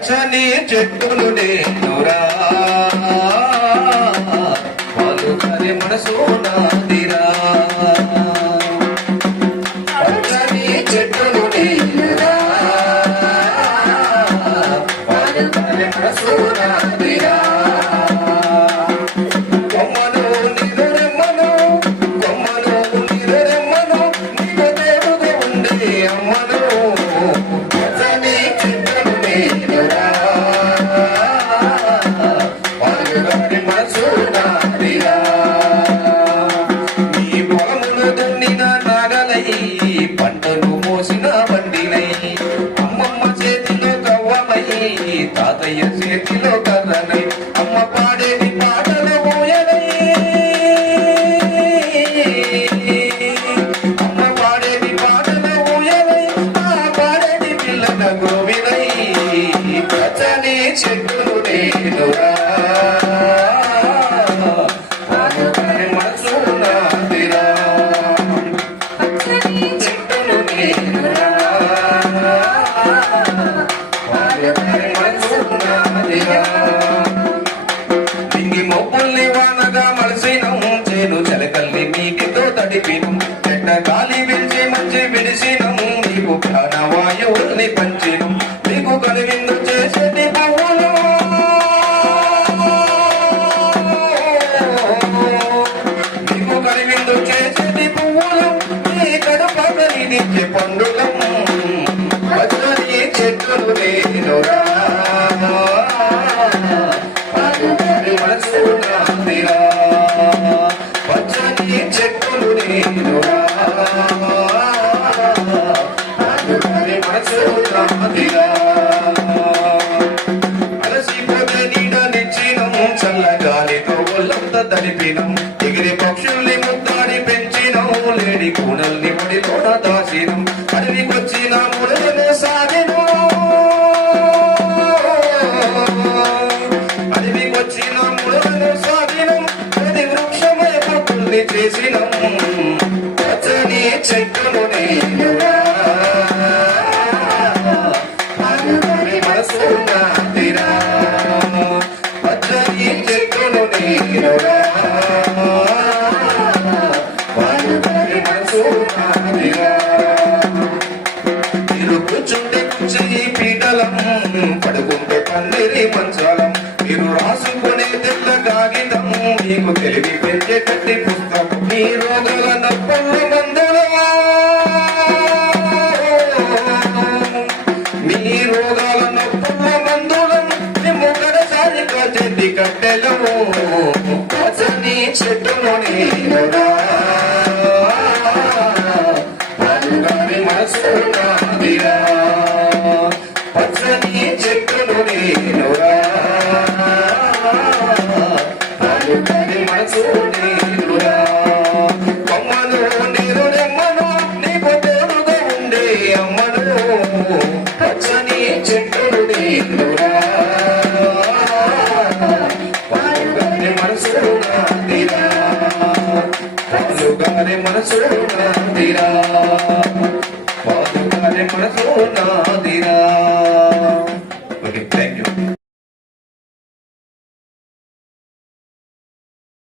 పచ్చని చెట్టులు నేనురా పలుకని మనసు నాదిరా పచ్చని చెట్టులు నేనురా పలుకని మనసు నాదిరా కొమ్మను నిదురెమ్మను కొమ్మను నిదురెమ్మను నీకు దేవుడు ఉండే అమ్మను పచ్చని చెట్టులు నేనురా పలుకని మనసు నాదిరా నీ పొలమును దున్నిన నాగలై పంటలు మోసిన బండినై అమ్మమ్మ చేతిలో కవ్వమై తాతయ్య చేతిలో కర్రనై అమ్మ పాడేది పాటలు ఊయలై అమ్మ పాడేది పాటలు ఊయలై ఆ పాడేది పిల్లల గోవినై పచ్చని చెట్టులు నేనురా మనసు నాదిరా చెట్టులు నేనురా మనసు నాదిరా దింగి మొప్పుల్ని వానగా మలసినం చేను చెలకల్ని నీటితో తడిపినం చెట్ట గాలి విడిచి మంచి విడిసినం నీకు ప్రాణవాయువుల్ని పంచినం నీకు కనువిందు చేసేది పువ్వులు నీకు కనువిందు చేసేది పువ్వులు నీ కడుపగని నిత్య పండుగం పచ్చని చెట్టులు నేనురా మనసు నాదిరా పచ్చని చెట్టులు నేనురా మనసు నాదిరా అలసిపోతే నీడనిచ్చినం చల్లగాలితో ఒళ్ళంతా తడిపినం ఎగిరి పక్షుల్ని ముద్దాడి పెంచినం లేడి కూనల్ని ముడితోడ దాసినం అడవికొచ్చిన ముడలను సాగినం అడవికొచ్చిన ముడలను సాగినం ప్రతి వృక్షమయ పప్పుల్ని చేసినం పచ్చని చెట్టులు నేనురా మనసు నాదిరా పచ్చని చెట్టులు నేనురా మనసు నాదిరా మీరు కూర్చుంటే కూర్చుని పీఠలం పడుకుంటే పందిరి మంచాలం మీరు రాసుకునే తెల్ల కాగితం మీకు తెలివి పెంచేటట్టి పుస్తకం మీ రోగాల నొప్పులు మందులు మీ రోగాల నొప్పుల మందులం మేము కడసారిగా చెట్టి కట్టెలు పచ్చని చెట్టులు నేనురా మనసు నాదిరా పచ్చని చెట్టులు నేనురా మనసు నేనురా కొమ్మను నిరుడెమ్మను నీకు తోడుగా ఉండే అమ్మను పచ్చని చెట్టులు నేనురా మనసు నాదిరా మనసు నాదిరా